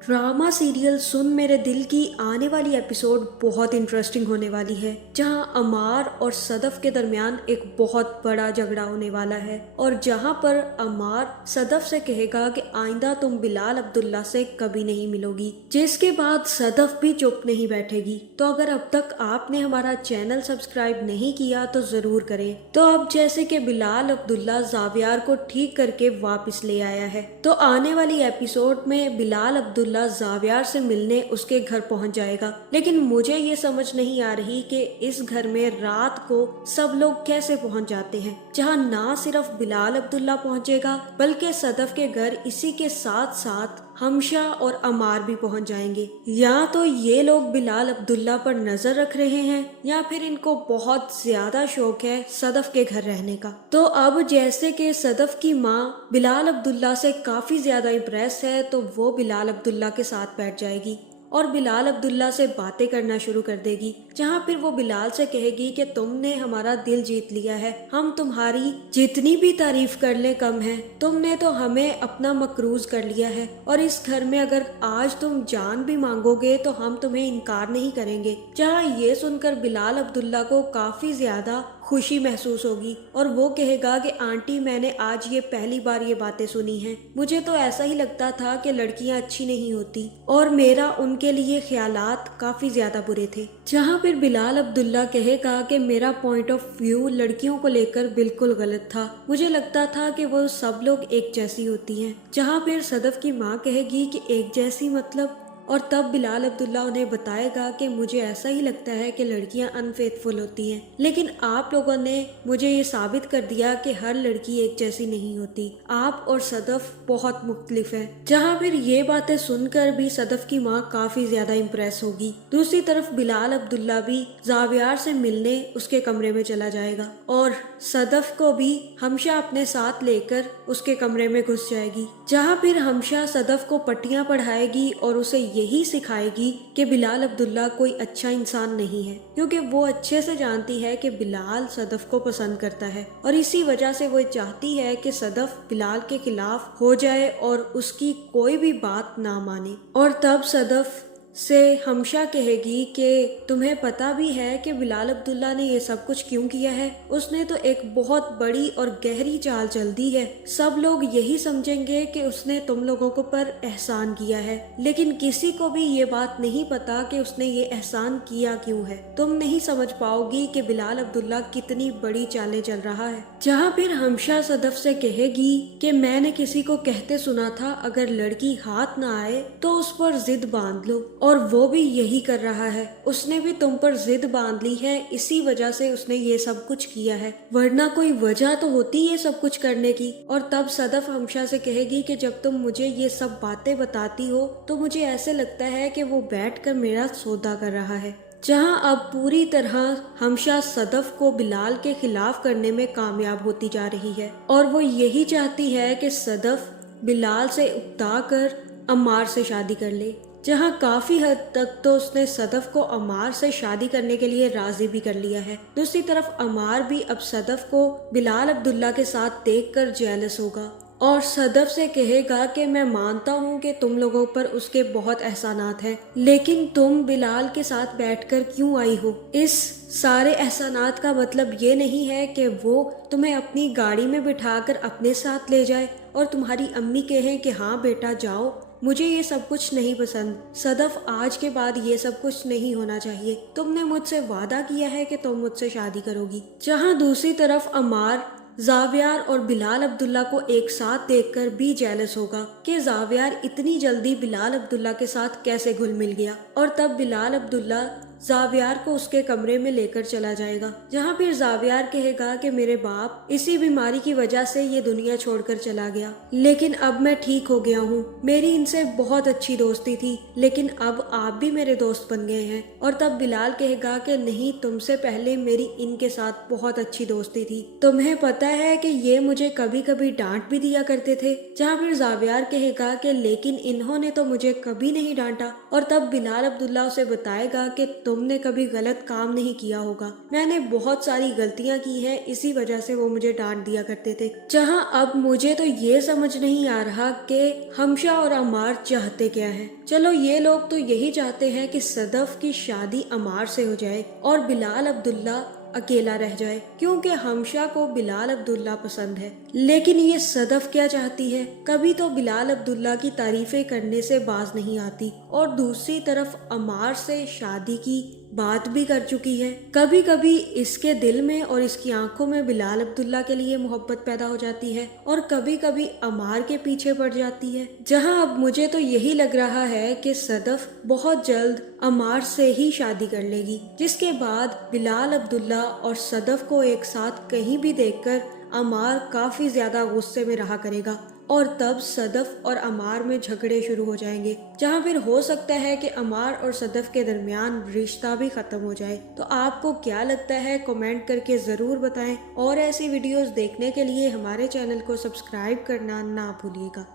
Drama serial सुन मेरे दिल की आने वाली एपिसोड बहुत इंटरेस्टिंग होने वाली है, जहां अमार और सदफ के दरमियान एक बहुत बड़ा झगड़ा होने वाला है और जहां पर अमार सदफ से कहेगा कि आइंदा तुम बिलाल अब्दुल्ला से कभी नहीं मिलोगी, जिसके बाद सदफ भी चुप नहीं बैठेगी। तो अगर अब तक आपने हमारा चैनल सब्सक्राइब नहीं किया तो जरूर करें। तो अब जैसे कि बिलाल अब्दुल्ला जावियार को ठीक करके वापस ले आया है, तो आने वाली एपिसोड में बिलाल अब्दुल्ला जावियार से मिलने उसके घर पहुंच जाएगा। लेकिन मुझे ये समझ नहीं आ रही कि इस घर में रात को सब लोग कैसे पहुंच जाते हैं, जहां ना सिर्फ बिलाल अब्दुल्ला पहुंचेगा बल्कि सदफ के घर इसी के साथ साथ हमशा और अमार भी पहुंच जाएंगे। या तो ये लोग बिलाल अब्दुल्ला पर नजर रख रहे हैं या फिर इनको बहुत ज्यादा शौक है सदफ के घर रहने का। तो अब जैसे कि सदफ की माँ बिलाल अब्दुल्ला से काफी ज्यादा इम्प्रेस है, तो वो बिलाल अब्दुल्ला के साथ बैठ जाएगी और बिलाल अब्दुल्ला से बातें करना शुरू कर देगी, जहाँ फिर वो बिलाल से कहेगी कि तुमने हमारा दिल जीत लिया है, हम तुम्हारी जितनी भी तारीफ कर ले कम है, तुमने तो हमें अपना मकरूज कर लिया है और इस घर में अगर आज तुम जान भी मांगोगे तो हम तुम्हें इनकार नहीं करेंगे। जहाँ ये सुनकर बिलाल अब्दुल्ला को काफी ज्यादा खुशी महसूस होगी और वो कहेगा कि आंटी, मैंने आज ये पहली बार ये बातें सुनी हैं। मुझे तो ऐसा ही लगता था कि लड़कियां अच्छी नहीं होती और मेरा उनके लिए ख्यालात काफी ज्यादा बुरे थे। जहाँ फिर बिलाल अब्दुल्ला कहेगा कि मेरा पॉइंट ऑफ व्यू लड़कियों को लेकर बिल्कुल गलत था, मुझे लगता था कि वो सब लोग एक जैसी होती हैं। जहाँ फिर सदफ की माँ कहेगी कि एक जैसी मतलब, और तब बिलाल अब्दुल्ला उन्हें बताएगा कि मुझे ऐसा ही लगता है कि लड़कियां अनफेथफुल होती हैं, लेकिन आप लोगों ने मुझे ये साबित कर दिया कि हर लड़की एक जैसी नहीं होती, आप और सदफ बहुत मुख्तलिफ हैं। जहाँ फिर ये बातें सुनकर भी सदफ की माँ काफी ज्यादा इम्प्रेस होगी। दूसरी तरफ बिलाल अब्दुल्ला भी जावियार से मिलने उसके कमरे में चला जाएगा और सदफ को भी हमशा अपने साथ लेकर उसके कमरे में घुस जाएगी, जहाँ फिर हमशा सदफ को पट्टियां पढ़ाएगी और उसे यही सिखाएगी कि बिलाल अब्दुल्ला कोई अच्छा इंसान नहीं है, क्योंकि वो अच्छे से जानती है कि बिलाल सदफ को पसंद करता है और इसी वजह से वो चाहती है कि सदफ बिलाल के खिलाफ हो जाए और उसकी कोई भी बात ना माने। और तब सदफ से हमशा कहेगी कि तुम्हें पता भी है कि बिलाल अब्दुल्ला ने ये सब कुछ क्यों किया है, उसने तो एक बहुत बड़ी और गहरी चाल चल दी है। सब लोग यही समझेंगे कि उसने तुम लोगों को पर एहसान किया है, लेकिन किसी को भी ये बात नहीं पता कि उसने ये एहसान किया क्यों है। तुम नहीं समझ पाओगी कि बिलाल अब्दुल्ला कितनी बड़ी चालें चल रहा है। जहाँ फिर हमशा सदफ से कहेगी कि मैंने किसी को कहते सुना था, अगर लड़की हाथ ना आए तो उस पर जिद बांध लो, और वो भी यही कर रहा है। उसने भी तुम पर जिद बांध ली है, इसी वजह से उसने ये सब कुछ किया है, वरना कोई वजह तो होती ये सब कुछ करने की। और तब सदफ हमशा से कहेगी कि जब तुम मुझे ये सब बातें बताती हो तो मुझे ऐसे लगता है कि वो बैठकर मेरा सौदा कर रहा है। जहां अब पूरी तरह हमशा सदफ को बिलाल के खिलाफ करने में कामयाब होती जा रही है और वो यही चाहती है कि सदफ बिलाल से उकता कर अम्मार से शादी कर ले। जहां काफी हद तक तो उसने सदफ को अमार से शादी करने के लिए राजी भी कर लिया है। दूसरी तरफ अमार भी अब सदफ को बिलाल अब्दुल्ला के साथ देखकर जेलस होगा और सदफ से कहेगा कि मैं मानता हूँ कि तुम लोगों पर उसके बहुत एहसानात हैं, लेकिन तुम बिलाल के साथ बैठकर क्यों आई हो? इस सारे एहसानात का मतलब ये नहीं है कि वो तुम्हें अपनी गाड़ी में बिठाकर अपने साथ ले जाए और तुम्हारी अम्मी कहें कि हाँ बेटा जाओ, मुझे ये सब कुछ नहीं पसंद। सदफ, आज के बाद ये सब कुछ नहीं होना चाहिए। तुमने मुझसे वादा किया है कि तुम मुझसे शादी करोगी। जहाँ दूसरी तरफ अमार जावियार और बिलाल अब्दुल्ला को एक साथ देखकर भी जेलस होगा कि जावियार इतनी जल्दी बिलाल अब्दुल्ला के साथ कैसे घुल मिल गया। और तब बिलाल अब्दुल्ला जावियार को उसके कमरे में लेकर चला जाएगा, जहाँ फिर जावियार कहेगा कि मेरे बाप इसी बीमारी की वजह से ये दुनिया छोड़कर चला गया, लेकिन अब मैं ठीक हो गया हूँ। मेरी इनसे बहुत अच्छी दोस्ती थी, लेकिन अब आप भी मेरे दोस्त बन गए हैं। और तब बिलाल कहेगा कि नहीं, तुमसे पहले मेरी इनके साथ बहुत अच्छी दोस्ती थी। तुम्हें पता है कि ये मुझे कभी कभी डांट भी दिया करते थे। जहाँ फिर जावियार कहेगा कि लेकिन इन्होंने तो मुझे कभी नहीं डांटा। और तब बिलाल अब्दुल्ला उसे बताएगा कि तुमने कभी गलत काम नहीं किया होगा, मैंने बहुत सारी गलतियां की है, इसी वजह से वो मुझे डांट दिया करते थे। जहां अब मुझे तो ये समझ नहीं आ रहा कि हमशा और अम्मार चाहते क्या है। चलो ये लोग तो यही चाहते हैं कि सदफ की शादी अम्मार से हो जाए और बिलाल अब्दुल्ला अकेला रह जाए, क्योंकि हमशा को बिलाल अब्दुल्ला पसंद है। लेकिन ये सदफ क्या चाहती है? कभी तो बिलाल अब्दुल्ला की तारीफें करने से बाज नहीं आती और दूसरी तरफ अम्मार से शादी की बात भी कर चुकी है। कभी कभी इसके दिल में और इसकी आंखों में बिलाल अब्दुल्ला के लिए मोहब्बत पैदा हो जाती है और कभी कभी अम्मार के पीछे पड़ जाती है। जहां अब मुझे तो यही लग रहा है कि सदफ बहुत जल्द अम्मार से ही शादी कर लेगी, जिसके बाद बिलाल अब्दुल्ला और सदफ को एक साथ कहीं भी देखकर अम्मार काफी ज्यादा गुस्से में रहा करेगा और तब सदफ और अम्मार में झगड़े शुरू हो जाएंगे, जहां फिर हो सकता है कि अम्मार और सदफ के दरमियान रिश्ता भी खत्म हो जाए। तो आपको क्या लगता है, कमेंट करके जरूर बताएं और ऐसी वीडियोस देखने के लिए हमारे चैनल को सब्सक्राइब करना ना भूलिएगा।